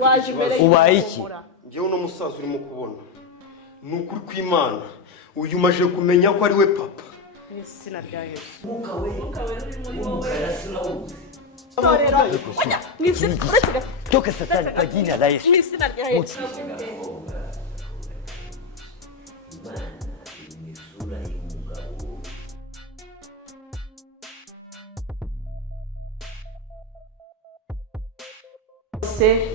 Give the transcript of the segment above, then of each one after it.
waje imbere ubaye iki ngewe uno musaza urimo kubona ni ukuri kw'Imana uyu maje kumenya ko ari we papa n'izina rya Yesu umwuka we umukara toka satani kwa jina la Yesu n'izina rya Yesu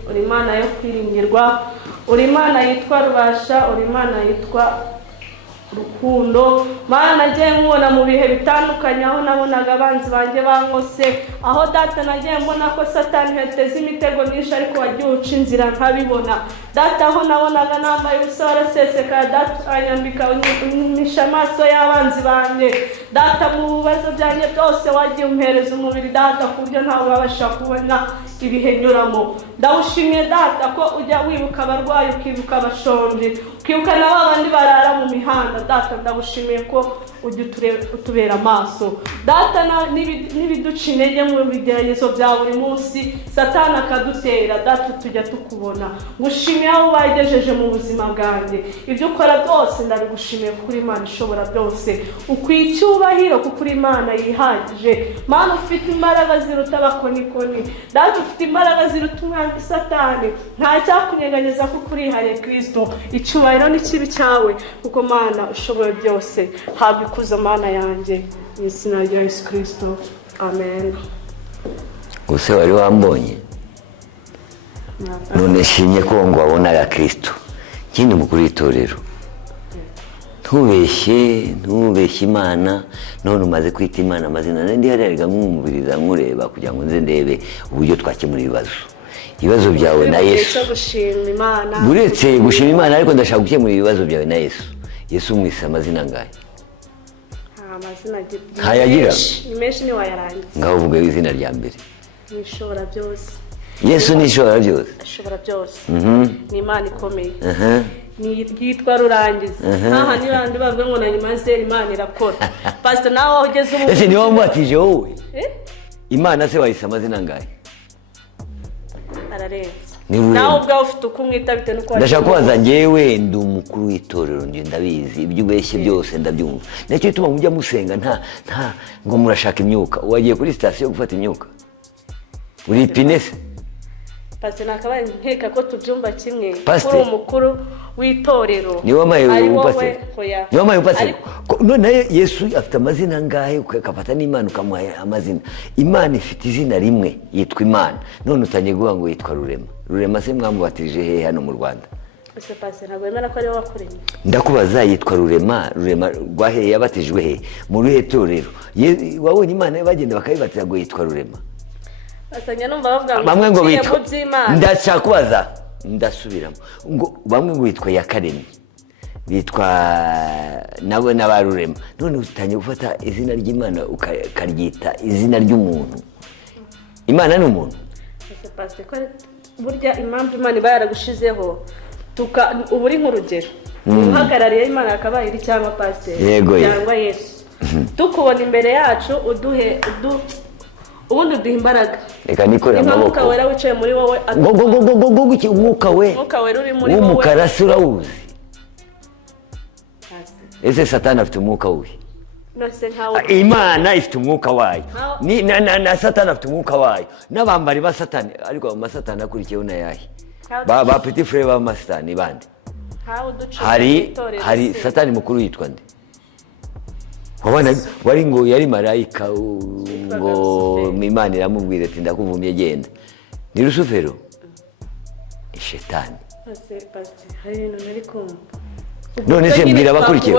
uri Imana yo kwiringirwa, uri Imana yitwa Rubasha, uri Imana yitwa Rukundo. Mana nagiye nkubona mu bihe bitandukanye aho nabonaga abanzi banjye bankose, aho data nagiye mbona ko satani yateze imitego myinshi ariko wagiye uca inzira nkabibona. Data aho nabonaga nambaye ubusa waraseseka, data anyambika unyumisha amaso y'abanzi banjye. Data mu bibazo byanjye byose wagiye umpereza umubiri data ku buryo ntabwo wabasha kubona ibihe nyuramo. Ndawushimye data ko ujya wibuka abarwayi, ukibuka abashonje, ukibuka na babandi barara mu mihanda. Data ndagushimiye ko ujya utubera amaso data, n'ibiduca intege mu bigeragezo bya buri munsi satani akadutera data tujya tukubona. Ngushimiye aho wagejeje mu buzima bwanjye, ibyo ukora byose ndabigushimiye kuko uri Imana ishobora byose, ukwiye icyubahiro kuko uri Imana yihagije. Mana ufite imbaraga ziruta abakonikoni data, ufite imbaraga ziruta umwanzi satani, nta cyakunyeganyeza kuko urihariye Kristo. Icyubahiro n'ikibi cyawe kuko Mana ushoboye byose. Habwa ikuzo Mana yanjye mu izina rya Yesu Kristo, amen. gusa wari wambonye none shimye ko ngo wabonaga Kristo kindi mukuru w'itorero. ntubeshye Imana, none umaze kwita Imana amazina ndi harega nk'umubiriza nkureba kugira ngo nze ndebe uburyo twakemura ibibazo byawe na Yesu. Buretse gushima Imana ariko ndashaka gukemura ibibazo byawe na Yesu. Yesu umwise amazina ngahe? Amazina ntayagira menshi ni wayarangiza. Ngaho uvuga izina rya mbere. Nishobora byose. Yesu nishobora byose. Ashobora byose. Ni Imana ikomeye. Yitwa Rurangiza. Aha ni bandi bavuga ngo na nyamaze Imana irakora. Pastor nawe ugeze umuntu. Ese ni wowe mbatije wowe? Imana se wayise amazina ngahe? Ararenze. Nawe ubwawe ufite uko umwita bite nuko ndashaka kubaza ngewe ndi umukuru w'itorero nje ndabizi ibyo ubeshye byose ndabyumva. Nacyo bituma mujya musenga nta ngo murashaka imyuka. Wagiye kuri station gufata imyuka uri pinese? Pastor nakabaye nkeka ko tubyumva kimwe kuri umukuru w'itorero. Ni wamaye umupasiteri? Ni wamaye umupasiteri? None Yesu afite amazina ngahe ukafata n'Imana ukamuha amazina? Imana ifite izina rimwe yitwa Imana, none utangiye guha ngo yitwa Rurema. Rurema se mwamubatirije hehe hano mu Rwanda? Ese Pastor ntabwo yemera ko ari wowe wakuremye? Ndakubaza yitwa Rurema. Rurema rwahe yabatijwe he? Mu ruhe torero? Wabonye Imana bagenda bakabibatiza ngo yitwa Rurema? Basanya numva bavuga bamwe ngo bitwa ndashaka kubaza ndasubiramo ngo bamwe ngo bitwa Yakaremye, bitwa nabo n'abarurema. None utangiye gufata izina ry'Imana ukaryita izina ry'umuntu. Imana ni umuntu? Ese Pastor ko burya impamvu Imana iba yaragushizeho ubu uri nk'urugero uhagarariye Imana akabaye iri cyangwa Pastor cyangwa Yesu, tukubona imbere yacu ubundi uduha imbaraga. Reka nikore amaboko. Umwuka wera wicaye muri wowe. Ngo umwuka wera uri muri wowe. Umukara se urawuzi? Ese satani afite umwuka we? Nose nkawe. Imana ifite umwuka wayo. Na satani afite umwuka wayo. N'abambari ba satani ariko amasatani akurikiyeho na yahe? Ba petit frère ba masatani bande. Hari satani mukuru yitwa nde? Wabana wari ngo yari marayika ngo Imana iramubwira ati ndakuvumye genda. Ni Rusufero? Shetani. Ase Pastor hari ibintu nari kumva. None se mbwira abakurikiye.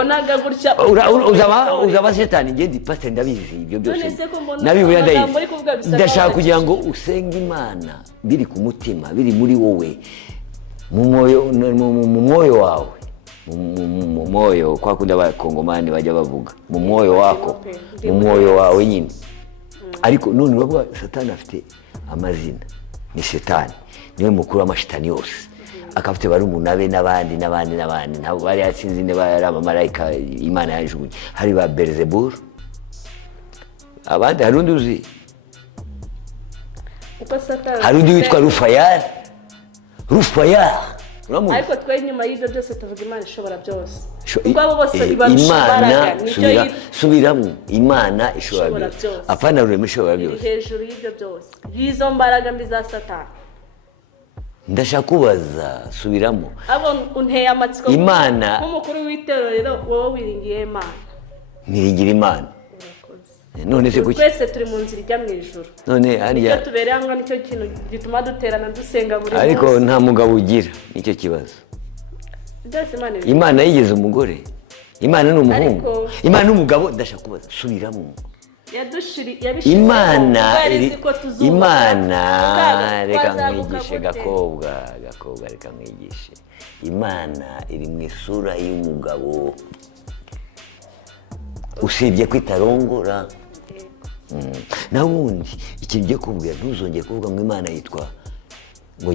Uzaba Shetani ngende Pastor ndabizi ibyo byose. Nabibuya ndayizi. Ndashaka kugira ngo usenge Imana biri ku mutima, biri muri wowe. Mu moyo wawe. Mu moyo kwa kundi abakongomani bajya bavuga mu moyo wako, mu moyo wawe nyine. Ariko none urabwa satani afite amazina. Ni Shetani niwe mukuru w'amashitani yose, akafite bari umunabe n'abandi ntabwo bari yatsinze ne bari abamarayika Imana yajugunye. Hari ba Beelzebul, abandi hari undi uzi, hari undi witwa Rufayari. rufaya uramuzi ariko twe nyuma y'ibyo byose tuvuga Imana ishobora byose kuko abo bose imbaraga Imana subiramo Imana ishobora byose apana rurema ishobora byose hejuru y'ibyo byose y'izo mbaraga mbi za Satani. ndashaka kubaza subiramo abo unteye amatsiko Imana nk'umukuru w'itorero wowe wiringiye Imana niringira Imana none se kuki twese turi mu nzira ijya mu ijuru none hariya nicyo tubereye hamwe nicyo kintu gituma duterana dusenga buri munsi ariko nta mugabo ugira nicyo kibazo Imana yigeze umugore Imana ni umuhungu Imana ni umugabo ndashaka kubaza subiramo Imana reka nkwigishe gakobwa reka nkwigishe Imana iri mu isura y'umugabo usibye ko itarongora naho ubundi ikintu ugiye kubwira ntuzongere kuvuga ngo Imana yitwa ngo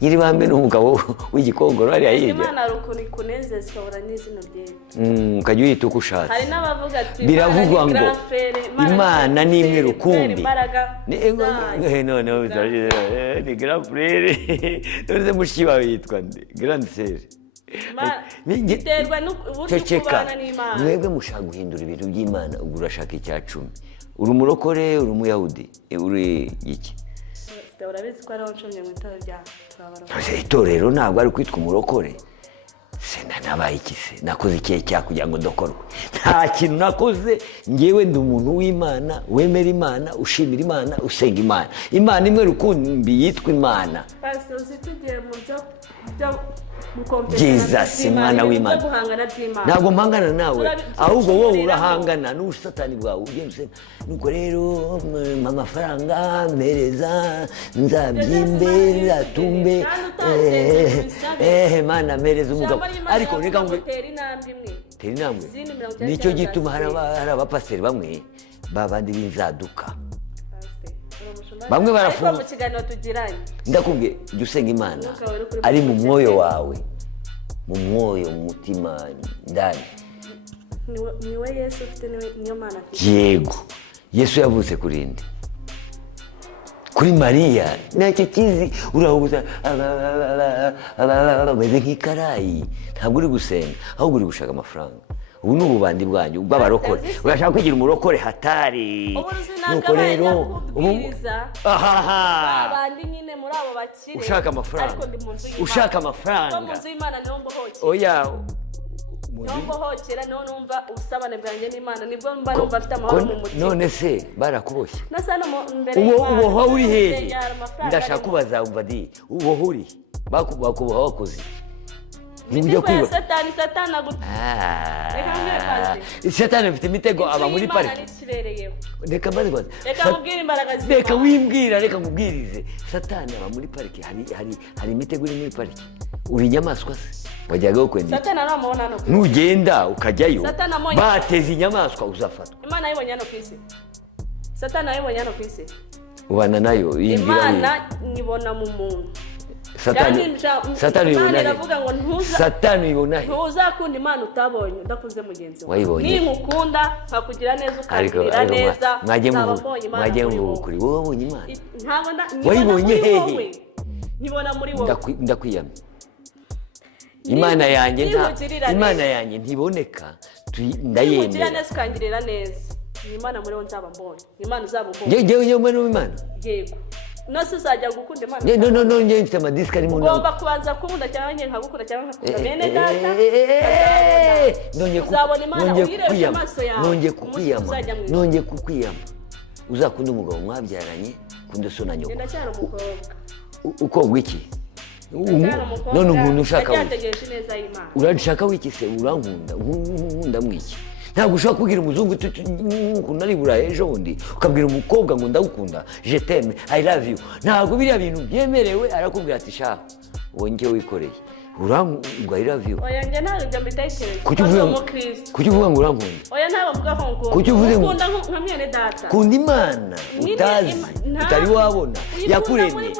Nyiribambe ni umugabo w'igikongoro hariya hirya Imana hari ukuntu ikunezeza ikabura n'izina rye ukajya uyita uko ushatse hari n'abavuga ati biravugwa ngo Imana ni imwe rukumbi noneho ni grand frere none mushiki wawe yitwa nde grande sere biterwa n'uburyo kubana n'Imana mwebwe mushaka guhindura ibintu by'Imana ubwo urashaka icya 10 uri umurokore uri umuyahudi uri iki urabizi ko ari aho ncomye mu itorero rya turabara itorero ntabwo ari kwitwa umurokore nabaye iki se nakoze ikihe cyaha kugira ngo ndokorwe nta kintu nakoze ngewe ndi umuntu w'Imana wemera Imana ushimira Imana usenga Imana imwe rukumbi yitwa Imana basi tugiye mu byo Jesus Imana w'Imana ntabwo mpangana nawe ahubwo wowe urahangana n'ubusatani bwawe ugenze nuko rero amafaranga mpereza nzabyimbe nzatumbe Mana mpereza umugabo ariko reka ngo teri namwe nicyo gituma hari abapasiteri bamwe babandi b'inzaduka bamwe barafunga mu kiganiro tugiranye ndakubwiye jya usenga Imana ari mu mwoyo wawe mu mwoyo mu mutima ndani niwe Yesu ufite niyo Mana afite yego Yesu yavutse kuri nde kuri Mariya nacyo kizi urahubuza beze nk'ikarayi ntabwo uri gusenga ahubwo uri gushaka amafaranga ubu ni ububandi bwanyu bw'abarokore urashaka kwigira umurokore hatari nuko rero abandi nyine muri abo bakire ushaka amafaranga ushaka amafaranga mu nzu y'Imana niho mbohokera oya niho mbohokera niho numva ubusabane bwanjye n'Imana nibwo mba numva afite amahoro mu mutima none se barakuboshye nasana mbere y'Imana uboha uri hehe ndashaka kubaza umva di uboha uri bakuboha wakoze nibyo kwiba Satani Satani afite imitego aba muri parike reka mbaze kwaza reka mubwire imbaraga z'Imana reka wimbwira reka nkubwirize Satani aba muri parike hari imitego iri muri parike uri inyamaswa se wajyaga kwenda Satani aramubona no nugenda ukajyayo bateze inyamaswa uzafatwa Imana yibonye hano ku isi Satani yibonye hano ku isi ubana nayo Imana nyibona mu muntu Satani yibona ntuzakunda Imana utabonye udakunze mugenzi wawe ninkukunda nkakugira neza ukagirira neza mwajye mubukuri wowe wabonye Imana wayibonye hehe nibona muri wowe ndakwiyamye Imana yanjye ntiboneka ndayemera kugira neza ukangirira neza ni Imana muri wowe nzaba mbonye Imana uzaba mbonye ngewe mwana w'Imana yego nose uzajya gukunda Imana no ngewe mfite amadisike ari mu nda ugomba kubanza kumunda cyangwa njye nkagukunda cyangwa nkakunda bene data uzabona Imana uyirebye amaso yawe nongeye kukwiyama uzakunda umugabo mwabyaranye kunde so na nyoko ndacyari umukobwa ukogwa iki none umuntu ushaka urashaka wiki se urankunda mwiki ntabwo ushobora kubwira umuzungu ukuntu ari burayi ejo bundi ukabwira umukobwa ngo ndagukunda je t'aime I love you ntabwo biriya bintu byemerewe arakubwira ati shaho wonge wikoreye urangwa I love you oya njye ntabwo ibyo mbitekereza kuki uvuga ngo urankunda oya ntabwo mvuga ko ngukunda kuki uvuze ngo ukunda nka mwene data kunda Imana utazi utari wabona yakuremye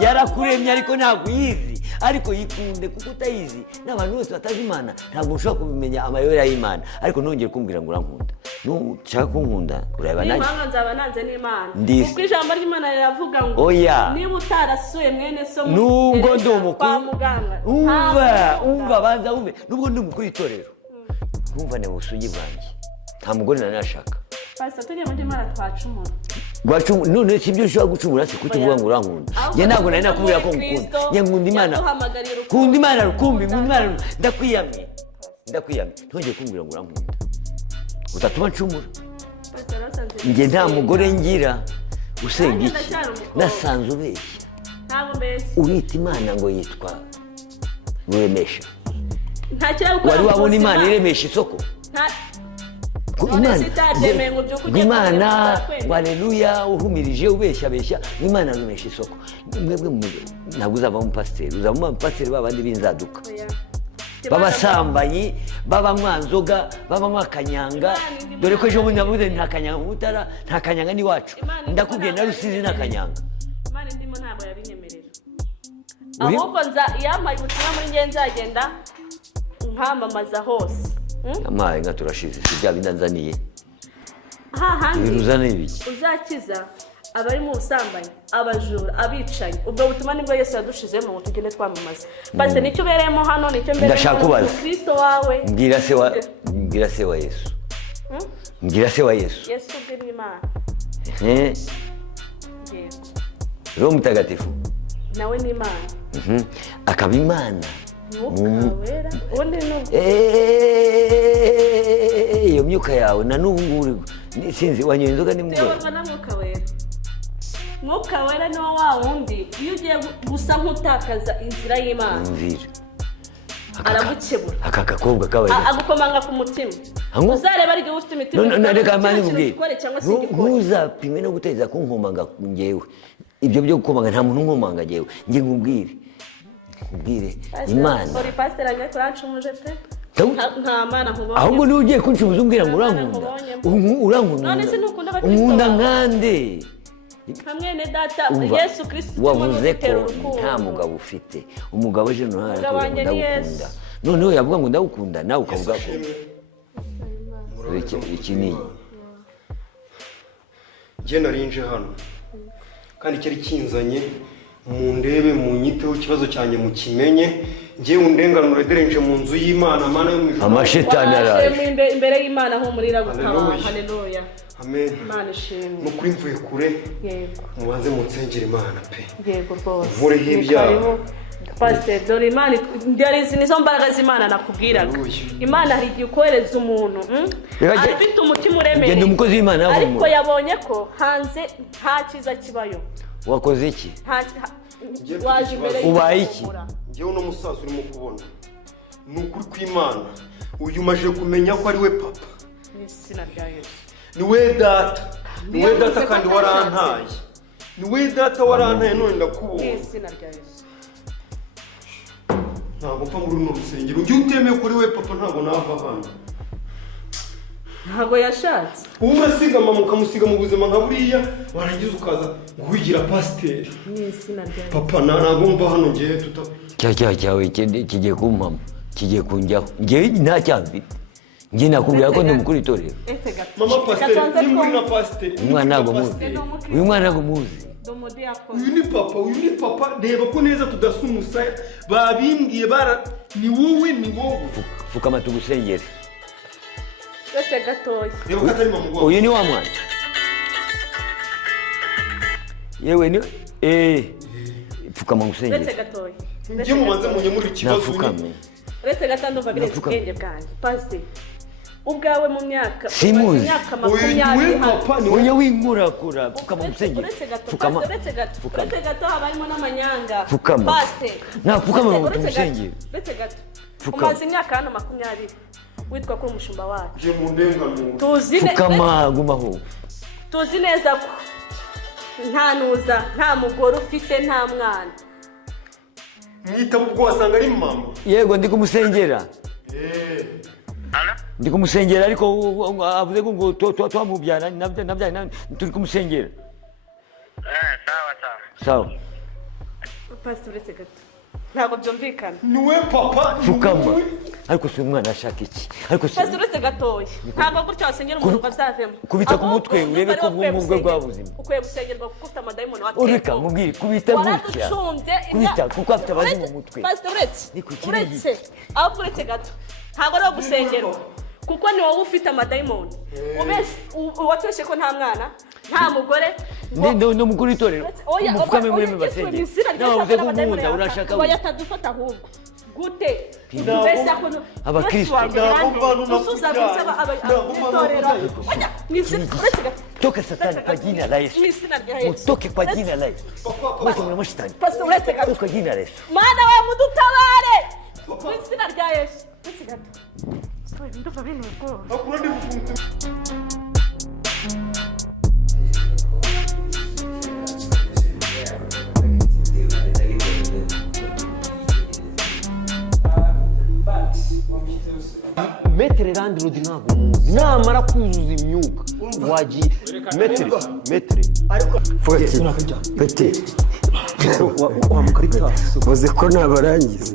yarakuremye ariko ntabwo uyizi ariko yikunde kuko utayizi n'abantu bose batazi Imana ntabwo ushobora kumenya amayobera y'Imana. Ariko nongeye kumbwira ngo urankunda, nushaka kunkunda ureba nanjye niba nzaba nanze n'Imana Ndisi. kuko ijambo ry'Imana riravuga ngo Oya. niba utarasuye mwene so nubwo ndi umukuru kwa muganga umva banza wumve nubwo ndi umukuru itorero nkumva ne ubusugi bwanjye nta mugore nanashaka pastor tujye muri Imana twacumura none si ibyo ushobora gucumura se kuki uvuga ngo urankunda njye ntabwo nari nakubwira ko ngukunda njye nkunda Imana kunda Imana rukumbi nkunda Imana ndakwiyamye ntongeye kumbwira ngo urankunda utatuma ncumura njye nta mugore ngira usenga iki nasanze ubeshya urita Imana ngo yitwa Ruremesha wari wabona Imana iremesha isoko Imana haleluya uhumirije ubeshya Imana iremesha isoko mwebwe ntabwo uzaba umupasiteri uzaba umupasiteri babandi b'inzaduka babasambanyi babanywanzoga babanywa kanyanga dore ko ejo bundi navuze nta kanyanga mu Mutara nta kanyanga n'iwacu ndakubwiye na Rusizi nta kanyanga Imana ndimo ntabwo yabinyemerera ahubwo yampaye ubutumwa muri nge nzagenda nkamamaza hose amaye nka turashize si bya bindanzaniye hahandi biruzana ibiki uzakiza abari mu busambanyi abajura abicanyi ubwo butumwa nibwo Yesu yadushizemo ngo tugende twamamaza base nicyo beremo hano nicyo mbere ndashaka kubaza Kristo wawe mbwira se wa Yesu mbwira se wa Yesu Yesu ubwira Imana yego Roho Mutagatifu nawe ni Imana akaba Imana Mwuka ubundi iyo myuka yawe na n'ubu ngubu sinzi wanyoye inzoga nimugoroba tewe na Mwuka wera niwo wa wundi iyo ugiye gusa nk'utakaza inzira y'Imana mvira aragukebura aka gakobwa kabaye agukomanga ku mutima uzareba ari ufite imitima reka mani mubwire ntuzapime no guteza kunkomanga ngewe ibyo byo gukomanga nta muntu nkomanga ngewe nge nkubwire Imana uri pasiteri ajya kuracumuje pe nta Mana nkubonye ahubwo niba ugiye kuncubuza umbwira ngo urankunda none se nukunda abakristo nkunda nkande hamwe ne data Yesu Kristo wavuze ko nta mugabo ufite umugabo je no ndagukunda noneho yavuga ngo ndagukunda nawe ukavuga ko iki ni njye narinje hano kandi cyari kinzanye mu ndebe mu nyiteho ikibazo cyanjye mu kimenye ngewe undenganura derenje mu nzu y'Imana Mana yo mu ijuru amashitani araje imbere y'Imana ho murira gutaba haleluya amen Imana ishimwe nukuri mvuye kure yego mubanze munsengera Imana pe yego rwose muri hibya pastor dore Imana ndarizi nizo mbaraga z'Imana nakubwiraga Imana hari igihe ukohereza umuntu afite umutima uremereye ngende umukozi w'Imana ariko yabonye ko hanze nta cyiza kibayo wakoze iki waje imbere ubaye iki ngewe uno musaza urimo kubona ni ukuri kw'Imana uyu maje kumenya ko ari we papa n'izina rya Yesu ni we data kandi warantaye ni we data warantaye none ndakubona n'izina rya Yesu ntabwo mfa muri runo rusengero ujye utemeye kuri we papa ntabwo nava hano ntabwo yashatse ubu urasiga mama ukamusiga mu buzima nka buriya warangiza ukaza guhigira pasiteri n'izina rya Yesu papa ntabwo mva hano ngewe cyawe kigiye kumpama kigiye kunjyaho ngewe nta cyamfite nge nakubwira ko ndi umukuru itorero mama pasiteri ni muri na pasiteri umwana ntabwo muzi uyu mwana ntabwo muzi uyu ni papa reba ko neza tudasa umusaya babimbwiye ni wowe fukama tugusengere Ese gatoya reba ko atari mama uyu ni wa mwana yewe ni fukama ngusengere ese gatoya njye mubanze munyemura ikibazo uretse gatandumva biretse ubwenge bwanjye pasiteri ubwawe mu myaka simuzi makumyabiri uyu winkurakura fukama ngusengere fukama uretse gato haba harimo n'amanyanga fukama pasiteri nta fukama ngo tumusengere uretse gato umaze imyaka hano 20 witwa ko umushumba wacu je mu ndenganura fukama gumaho tuzi neza ko nta nuza nta mugore ufite nta mwana mwita ubwo wasanga ari mama yego ndi kumusengera ndi kumusengera ariko avuze ngo twamubyara nabyara turi kumusengera sawa pastor uretse gato ntabwo byumvikana. Niwe papa. Fukama. Ariko si umwana ashaka iki? Ariko si Pastor uretse gatoya. Ntabwo gutyo wasengera umuntu azavemo. Kubita ku mutwe urebe ko bw'ubwo bwabuzima. Ukwiye gusengerwa kuko ufite amadayimoni wateye. Ureka mubwire kubita gutya. Kubita kuko afite abazi mu mutwe. Pastor uretse. Aho uretse gato. Ntabwo ari gusengerwa. Kuko ni wowe ufite amadayimoni. Wateshe ko nta mwana, nta mugore. No mugore itorero. Umufukame muri basenge. Nawe kumunda urashaka. Bayatadufata ahubwo. Gute? Mbese akono abakristo usuza gusaba abatorero. Toka satani kwa jina la Yesu. Utoke kwa jina la Yesu. Mwache mwana mashitani. Pastor uretse gato. Kwa jina la Yesu. Mana wa mudutabare. Mwizina rya Yesu. Uretse gato. Ndumva bene ubwo. Metere landlord ntabwo muzi namara kuzuza imyuka wagiye metere ariko pete wa mukarita uzi ko nabarangiza